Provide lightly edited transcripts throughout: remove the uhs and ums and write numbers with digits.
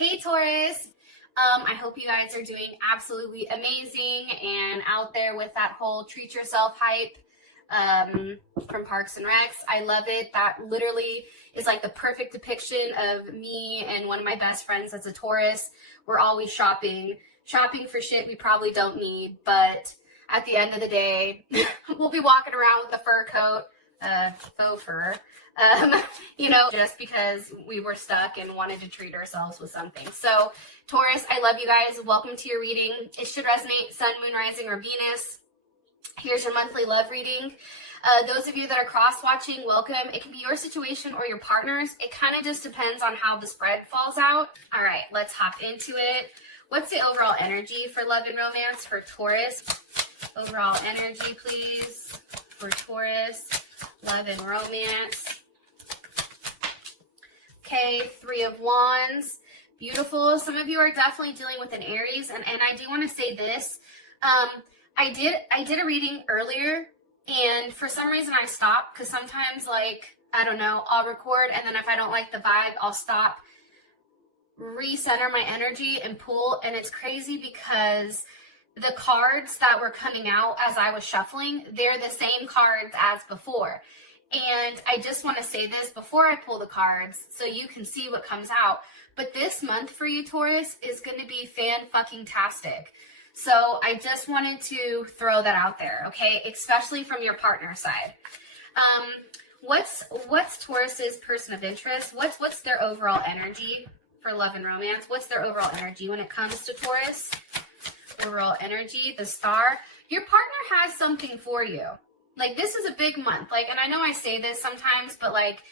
Hey Taurus, I hope you guys are doing absolutely amazing and out there with that whole treat yourself hype from Parks and Recs. I love it. That literally is like the perfect depiction of me and one of my best friends that's a Taurus. We're always shopping for shit we probably don't need, but at the end of the day, we'll be walking around with a fur coat, faux fur, just because we were stuck and wanted to treat ourselves with something. So Taurus, I love you guys. Welcome to your reading. It should resonate Sun, Moon, Rising, or Venus. Here's your monthly love reading. Those of you that are cross-watching, welcome. It can be your situation or your partner's. It kind of just depends on how the spread falls out. All right, let's hop into it. What's the overall energy for love and romance for Taurus? Overall energy, please, for Taurus, love and romance. Okay, Three of Wands. Beautiful. Some of you are definitely dealing with an Aries, and I do want to say this. I did a reading earlier, and for some reason I stopped because sometimes, like, I don't know, I'll record, and then if I don't like the vibe, I'll stop, recenter my energy, and pull. And it's crazy because the cards that were coming out as I was shuffling, they're the same cards as before. And I just want to say this before I pull the cards so you can see what comes out. But this month for you, Taurus, is going to be fan-fucking-tastic. So I just wanted to throw that out there, okay? Especially from your partner side. What's Taurus's person of interest? What's their overall energy for love and romance? What's their overall energy when it comes to Taurus? Overall energy, the Star. Your partner has something for you. Like, this is a big month. Like, and I know I say this sometimes, but like,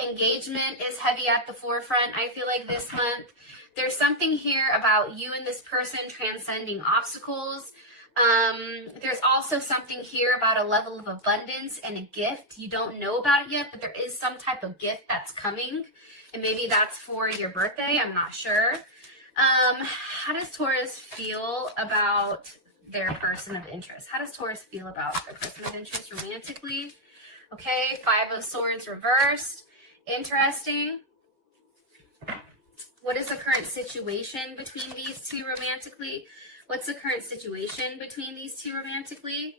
engagement is heavy at the forefront. I feel like this month there's something here about you and this person transcending obstacles. There's also something here about a level of abundance and a gift. You don't know about it yet, but there is some type of gift that's coming, and maybe that's for your birthday. I'm not sure. How does Taurus feel about their person of interest? How does Taurus feel about their person of interest romantically? Okay, Five of Swords reversed. Interesting. What is the current situation between these two romantically? What's the current situation between these two romantically?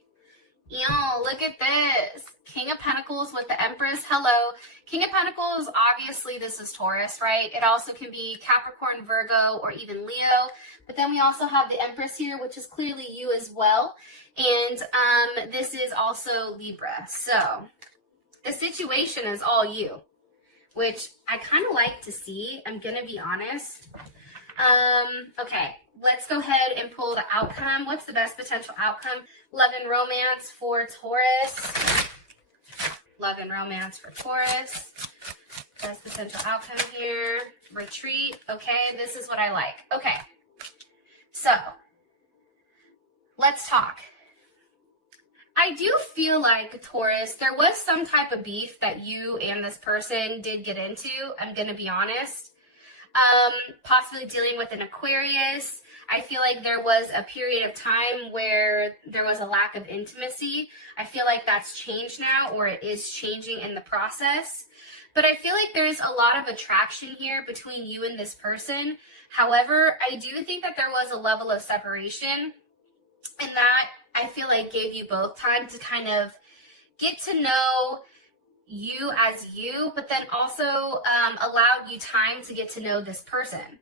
Ew, look at this. King of Pentacles with the Empress. Hello. King of Pentacles, obviously this is Taurus, right? It also can be Capricorn, Virgo, or even Leo. But then we also have the Empress here, which is clearly you as well. And this is also Libra. So the situation is all you, which I kind of like to see. I'm going to be honest. Okay, let's go ahead and pull the outcome. What's the best potential outcome? Love and romance for Taurus. Love and romance for Taurus. Best potential outcome here. Retreat. Okay, this is what I like. Okay, so let's talk. I do feel like, Taurus, there was some type of beef that you and this person did get into. I'm going to be honest. Possibly dealing with an Aquarius. I feel like there was a period of time where there was a lack of intimacy. I feel like that's changed now, or it is changing in the process. But I feel like there's a lot of attraction here between you and this person. However, I do think that there was a level of separation, and that I feel like gave you both time to kind of get to know you as you, but then also allowed you time to get to know this person.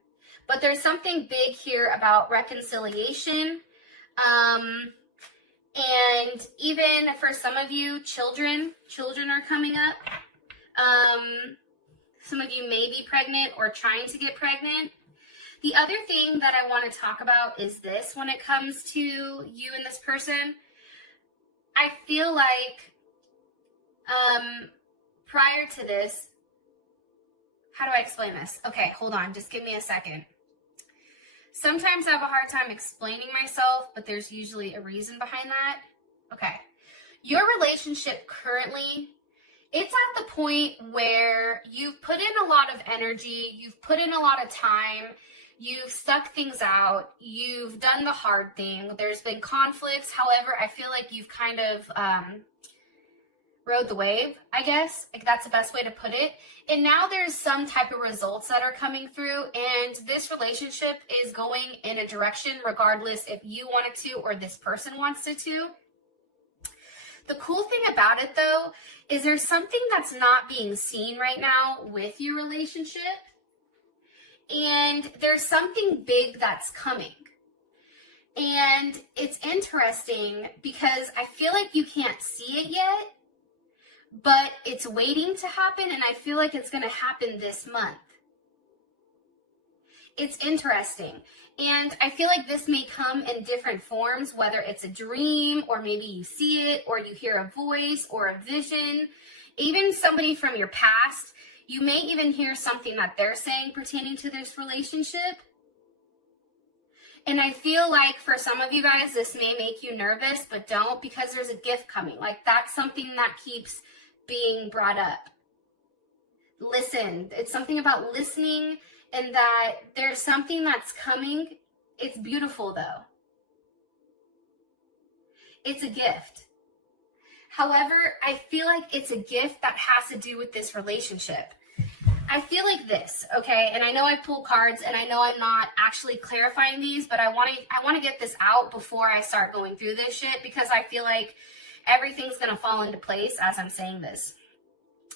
But there's something big here about reconciliation. And even for some of you, children are coming up. Some of you may be pregnant or trying to get pregnant. The other thing that I want to talk about is this when it comes to you and this person. I feel like prior to this, how do I explain this? Okay, hold on, just give me a second. Sometimes I have a hard time explaining myself, but there's usually a reason behind that. Okay, your relationship currently, it's at the point where you've put in a lot of energy, you've put in a lot of time, you've stuck things out, you've done the hard thing, there's been conflicts. However, I feel like you've kind of rode the wave, I guess. Like, that's the best way to put it. And now there's some type of results that are coming through, and this relationship is going in a direction regardless if you want it to or this person wants it to. The cool thing about it, though, is there's something that's not being seen right now with your relationship, and there's something big that's coming. And it's interesting because I feel like you can't see it yet, but it's waiting to happen, and I feel like it's going to happen this month. It's interesting. And I feel like this may come in different forms, whether it's a dream, or maybe you see it, or you hear a voice or a vision. Even somebody from your past, you may even hear something that they're saying pertaining to this relationship. And I feel like for some of you guys, this may make you nervous, but don't, because there's a gift coming. Like, that's something that keeps being brought up. Listen. It's something about listening, and that there's something that's coming. It's beautiful, though. It's a gift. However, I feel like it's a gift that has to do with this relationship. I feel like this, okay? And I know I pull cards, and I know I'm not actually clarifying these, but I want to get this out before I start going through this shit, because I feel like everything's going to fall into place as I'm saying this.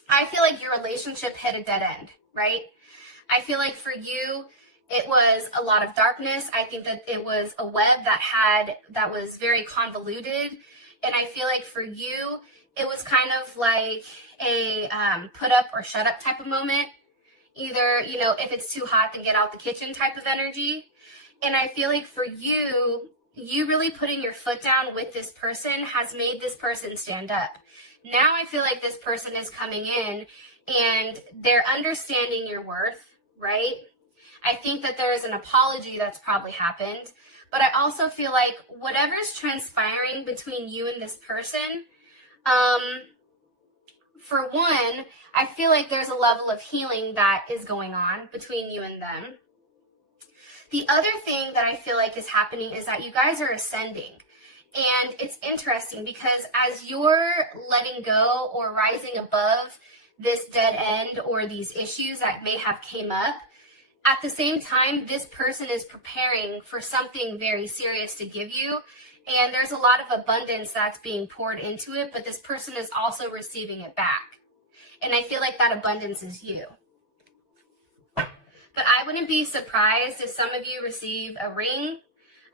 I feel like your relationship hit a dead end, right? I feel like for you, it was a lot of darkness. I think that it was a web that was very convoluted. And I feel like for you, it was kind of like a put up or shut up type of moment. Either, you know, if it's too hot, then get out the kitchen type of energy. And I feel like for you, you really putting your foot down with this person has made this person stand up. Now I feel like this person is coming in and they're understanding your worth, right? I think that there is an apology that's probably happened, but I also feel like whatever's transpiring between you and this person, for one, I feel like there's a level of healing that is going on between you and them. The other thing that I feel like is happening is that you guys are ascending. And it's interesting because as you're letting go or rising above this dead end or these issues that may have came up, at the same time, this person is preparing for something very serious to give you. And there's a lot of abundance that's being poured into it, but this person is also receiving it back. And I feel like that abundance is you. But I wouldn't be surprised if some of you receive a ring.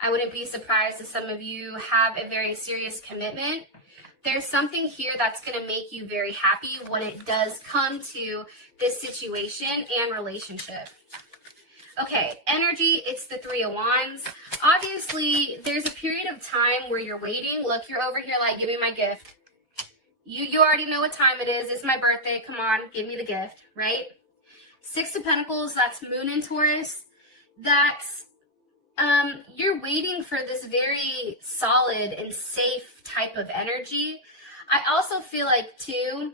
I wouldn't be surprised if some of you have a very serious commitment. There's something here that's going to make you very happy when it does come to this situation and relationship. Okay, energy, it's the Three of Wands. Obviously, there's a period of time where you're waiting. Look, you're over here like, give me my gift. You already know what time it is. It's my birthday. Come on, give me the gift, right? Six of Pentacles, that's Moon in Taurus. That's, you're waiting for this very solid and safe type of energy. I also feel like, too,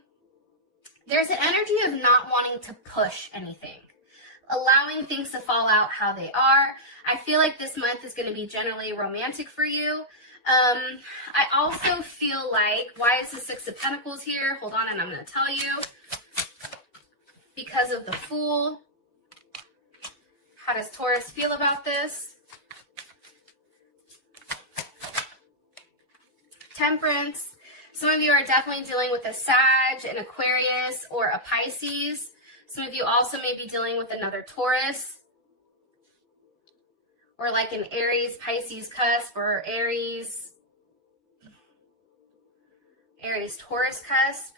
there's an energy of not wanting to push anything, allowing things to fall out how they are. I feel like this month is going to be generally romantic for you. I also feel like, why is the Six of Pentacles here? Hold on, and I'm going to tell you. Because of the Fool. How does Taurus feel about this? Temperance. Some of you are definitely dealing with a Sag, an Aquarius, or a Pisces. Some of you also may be dealing with another Taurus, or like an Aries, Pisces cusp, or Aries, Taurus cusp.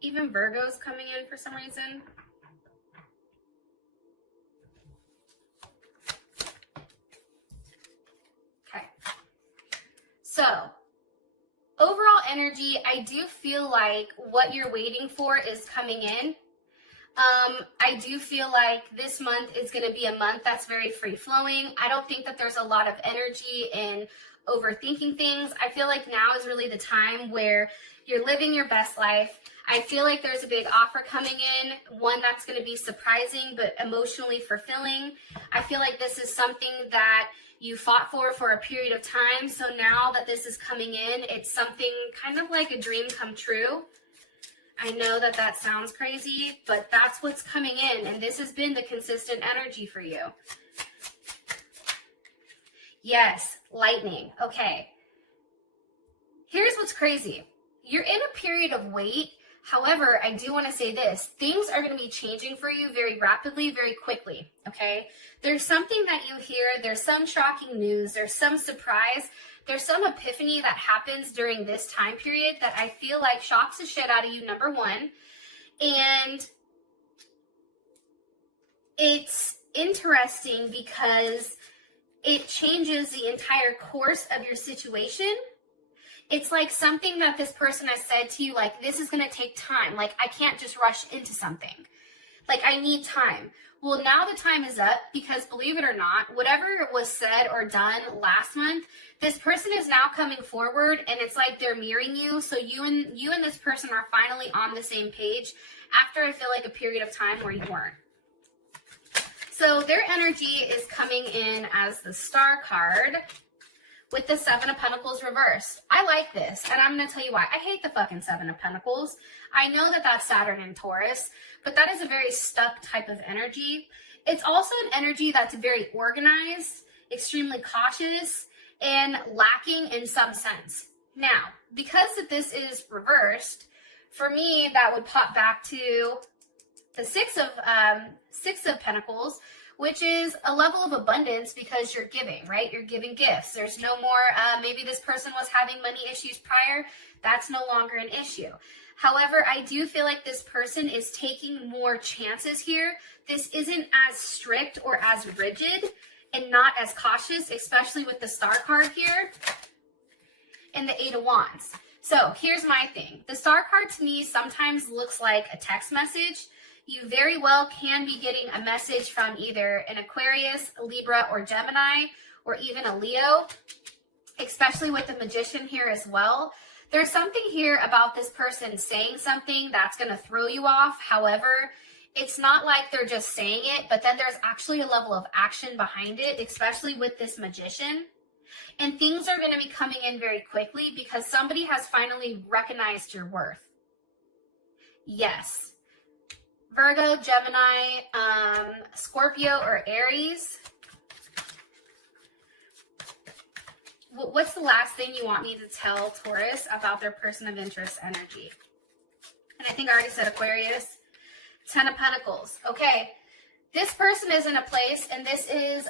Even Virgo's coming in for some reason. Okay. So, overall energy, I do feel like what you're waiting for is coming in. I do feel like this month is going to be a month that's very free-flowing. I don't think that there's a lot of energy in overthinking things. I feel like now is really the time where you're living your best life. I feel like there's a big offer coming in, one that's going to be surprising but emotionally fulfilling. I feel like this is something that you fought for a period of time. So now that this is coming in, it's something kind of like a dream come true. I know that that sounds crazy, but that's what's coming in, and this has been the consistent energy for you. Yes, lightning. Okay. Here's what's crazy. You're in a period of wait. However, I do want to say this. Things are going to be changing for you very rapidly, very quickly, okay? There's something that you hear. There's some shocking news. There's some surprise. There's some epiphany that happens during this time period that I feel like shocks the shit out of you, number one. And it's interesting because it changes the entire course of your situation. It's like something that this person has said to you, like, this is going to take time. Like, I can't just rush into something. Like, I need time. Well, now the time is up because, believe it or not, whatever was said or done last month, this person is now coming forward, and it's like they're mirroring you. So you and this person are finally on the same page after, I feel like, a period of time where you weren't. So their energy is coming in as the Star card with the Seven of Pentacles reversed. I like this, and I'm going to tell you why. I hate the fucking Seven of Pentacles. I know that that's Saturn and Taurus, but that is a very stuck type of energy. It's also an energy that's very organized, extremely cautious, and lacking in some sense. Now, because this is reversed, for me, that would pop back to the Six of Pentacles, which is a level of abundance because you're giving, right? You're giving gifts. There's no more, maybe this person was having money issues prior. That's no longer an issue. However, I do feel like this person is taking more chances here. This isn't as strict or as rigid and not as cautious, especially with the Star card here and the Eight of Wands. So here's my thing. The Star card to me sometimes looks like a text message. You very well can be getting a message from either an Aquarius, a Libra, or Gemini, or even a Leo, especially with the Magician here as well. There's something here about this person saying something that's going to throw you off. However, it's not like they're just saying it, but then there's actually a level of action behind it, especially with this Magician. And things are going to be coming in very quickly because somebody has finally recognized your worth. Yes. Virgo, Gemini, Scorpio, or Aries. What's the last thing you want me to tell Taurus about their person of interest energy? And I think I already said Aquarius. Ten of Pentacles. Okay. This person is in a place, and this is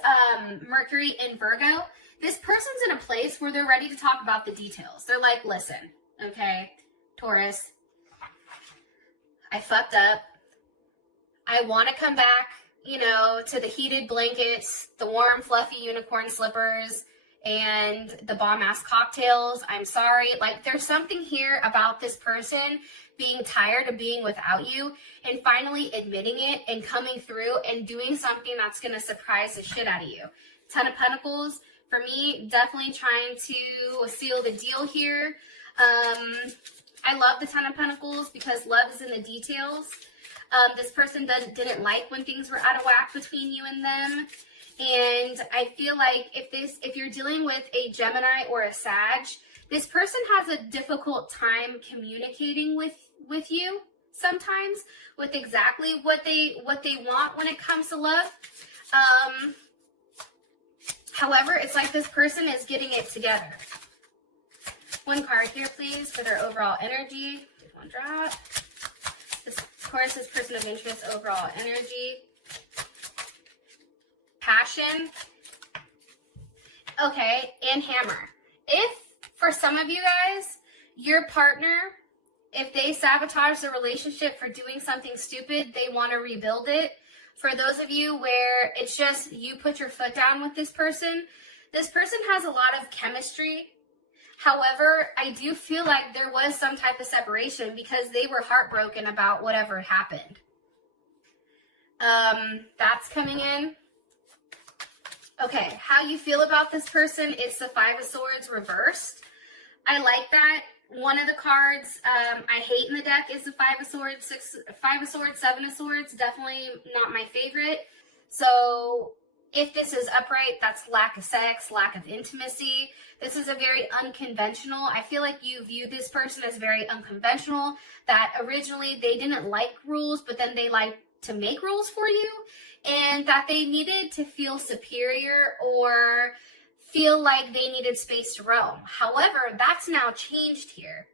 Mercury in Virgo. This person's in a place where they're ready to talk about the details. They're like, listen, okay, Taurus, I fucked up. I want to come back, you know, to the heated blankets, the warm, fluffy unicorn slippers, and the bomb-ass cocktails. I'm sorry. Like, there's something here about this person being tired of being without you and finally admitting it and coming through and doing something that's going to surprise the shit out of you. Ten of Pentacles, for me, definitely trying to seal the deal here. I love the Ten of Pentacles because love is in the details. This person didn't like when things were out of whack between you and them. And I feel like if you're dealing with a Gemini or a Sag, this person has a difficult time communicating with you sometimes with exactly what they want when it comes to love. However, it's like this person is getting it together. One card here, please, for their overall energy. One drop. Of course, this person of interest, overall energy. Passion. Okay, and hammer. If, for some of you guys, your partner, if they sabotage the relationship for doing something stupid, they want to rebuild it. For those of you where it's just you put your foot down with this person has a lot of chemistry. However, I do feel like there was some type of separation because they were heartbroken about whatever happened. That's coming in. Okay, how you feel about this person is the Five of Swords reversed. I like that. One of the cards I hate in the deck is the Five of Swords, Seven of Swords. Definitely not my favorite. So if this is upright, that's lack of sex, lack of intimacy. This is a very unconventional. I feel like you view this person as very unconventional, that originally they didn't like rules, but then they like to make rules for you, and that they needed to feel superior or feel like they needed space to roam. However, that's now changed here.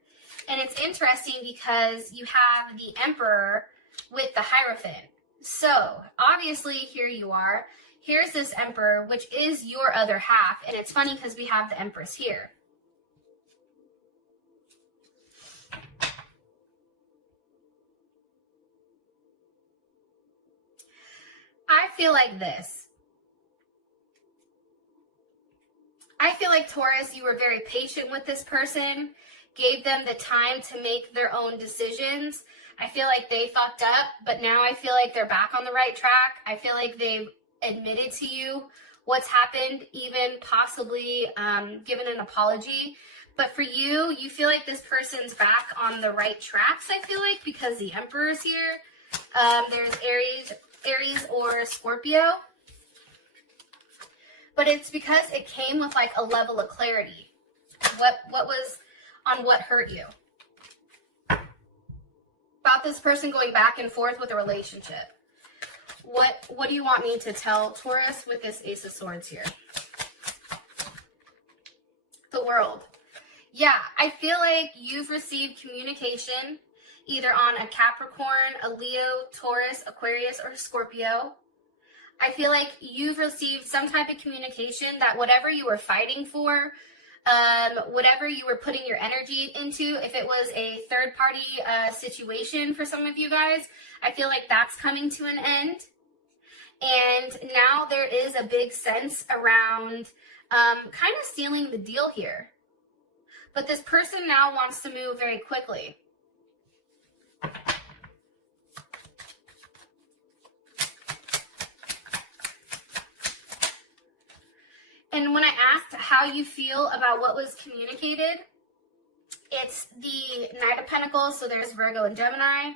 And it's interesting because you have the Emperor with the Hierophant. So obviously here you are. Here's this Emperor, which is your other half. And it's funny because we have the Empress here. I feel like this. I feel like, Taurus, you were very patient with this person, gave them the time to make their own decisions. I feel like they fucked up, but now I feel like they're back on the right track. I feel like they've admitted to you what's happened, even possibly given an apology. But for you, you feel like this person's back on the right tracks, I feel like, because the Emperor's here. There's Aries or Scorpio. But it's because it came with like a level of clarity. What was on what hurt you? About this person going back and forth with a relationship. What do you want me to tell Taurus with this Ace of Swords here? The World. Yeah, I feel like you've received communication either on a Capricorn, a Leo, Taurus, Aquarius, or Scorpio. I feel like you've received some type of communication that whatever you were fighting for, whatever you were putting your energy into, if it was a third-party situation for some of you guys, I feel like that's coming to an end. And now there is a big sense around kind of sealing the deal here. But this person now wants to move very quickly. And when I asked how you feel about what was communicated, it's the Knight of Pentacles, so there's Virgo and Gemini.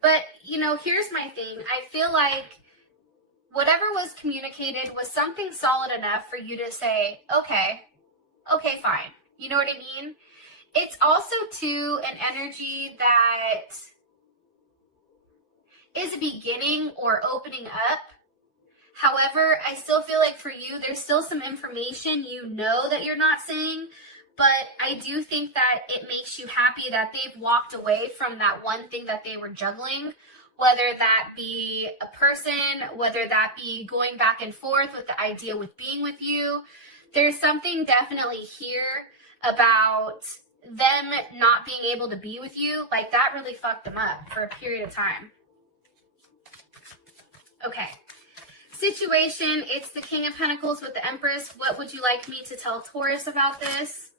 But, you know, here's my thing. I feel like whatever was communicated was something solid enough for you to say, okay, fine. You know what I mean? It's also, too, an energy that is a beginning or opening up. However, I still feel like for you, there's still some information you know that you're not saying, but I do think that it makes you happy that they've walked away from that one thing that they were juggling, whether that be a person, whether that be going back and forth with the idea with being with you. There's something definitely here about them not being able to be with you. Like, that really fucked them up for a period of time. Okay. Situation, it's the King of Pentacles with the Empress. What would you like me to tell Taurus about this?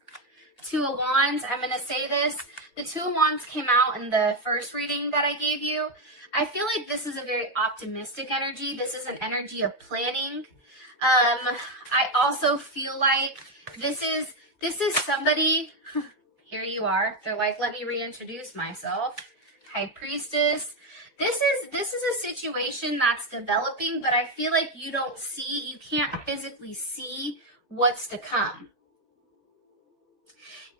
Two of Wands. I'm going to say this. The Two of Wands came out in the first reading that I gave you. I feel like this is a very optimistic energy. This is an energy of planning. I also feel like this is somebody, here you are. They're like, let me reintroduce myself. High Priestess. This is a situation that's developing, but I feel like you can't physically see what's to come.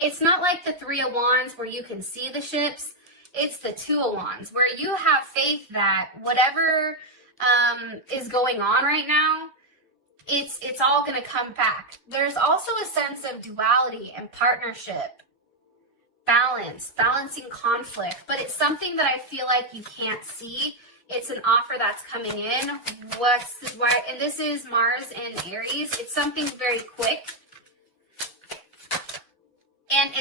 It's not like the Three of Wands where you can see the ships. It's the Two of Wands where you have faith that whatever is going on right now, it's all going to come back. There's also a sense of duality and partnership. Balancing conflict, but it's something that I feel like you can't see. It's an offer that's coming in. And this is Mars and Aries. It's something very quick. And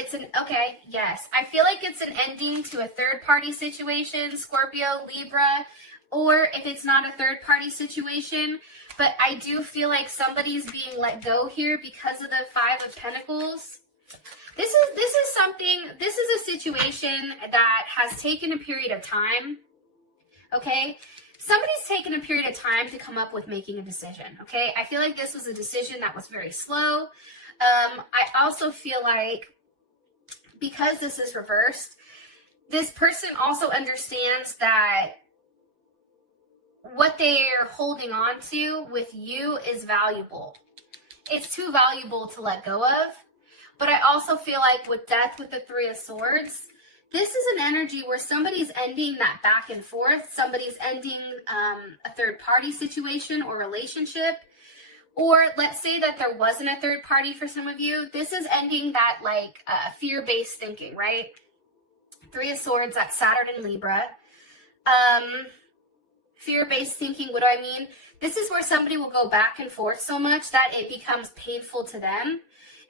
yes. I feel like it's an ending to a third-party situation, Scorpio, Libra, or if it's not a third-party situation, but I do feel like somebody's being let go here because of the Five of Pentacles. This is a situation that has taken a period of time. okay? Somebody's taken a period of time to come up with making a decision, okay? I feel like this was a decision that was very slow. I also feel like because this is reversed, this person also understands that what they're holding on to with you is valuable. It's too valuable to let go of. But I also feel like with death with the Three of Swords, this is an energy where somebody's ending that back and forth. Somebody's ending a third party situation or relationship. Or let's say that there wasn't a third party for some of you. This is ending that like fear-based thinking, right? Three of Swords, that's Saturn and Libra. Fear-based thinking, what do I mean? This is where somebody will go back and forth so much that it becomes painful to them.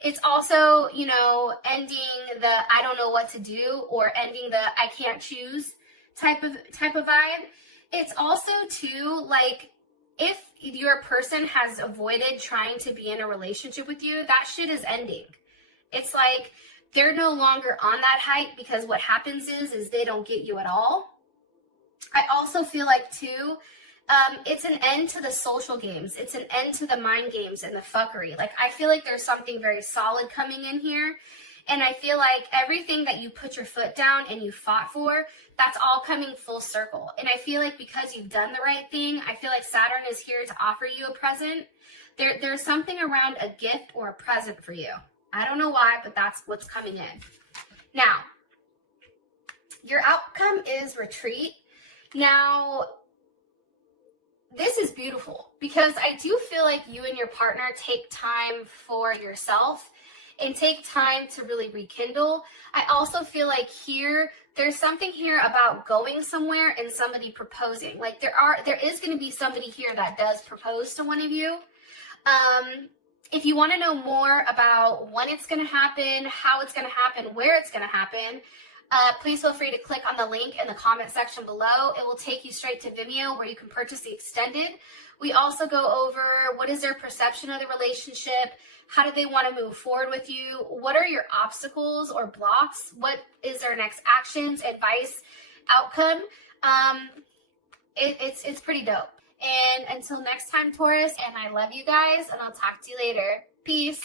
It's also, you know, ending the I don't know what to do or ending the I can't choose type of vibe. It's also too like if your person has avoided trying to be in a relationship with you, that shit is ending. It's like they're no longer on that height because what happens is they don't get you at all. I also feel like too, it's an end to the social games. It's an end to the mind games and the fuckery. Like, I feel like there's something very solid coming in here. And I feel like everything that you put your foot down and you fought for, that's all coming full circle. And I feel like because you've done the right thing, I feel like Saturn is here to offer you a present. There's something around a gift or a present for you. I don't know why, but that's what's coming in. Now, your outcome is retreat. Now, this is beautiful because I do feel like you and your partner take time for yourself and take time to really rekindle. I also feel like here, there's something here about going somewhere and somebody proposing. Like there is going to be somebody here that does propose to one of you. If you want to know more about when it's going to happen, how it's going to happen, where it's going to happen, please feel free to click on the link in the comment section below. It will take you straight to Vimeo where you can purchase the extended. We also go over what is their perception of the relationship, how do they want to move forward with you, what are your obstacles or blocks, what is their next actions, advice, outcome. It's pretty dope. And until next time, Taurus, and I love you guys, and I'll talk to you later. Peace.